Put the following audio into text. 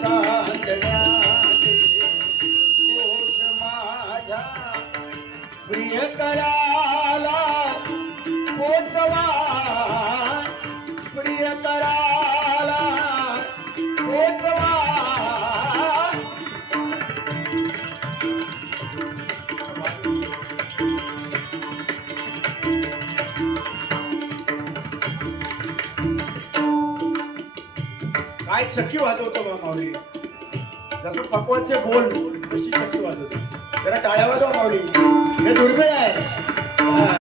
चांदण्यात दोष माझ्या प्रियकराला पोचवा, प्रियकराला पोचवा. काय चक्की वाजवतो बा माऊली, जसं पकवानचे बोल तशी चक्की वाजवतो. जरा टाळ्या वाजवा माऊली. हे दुर्मिळ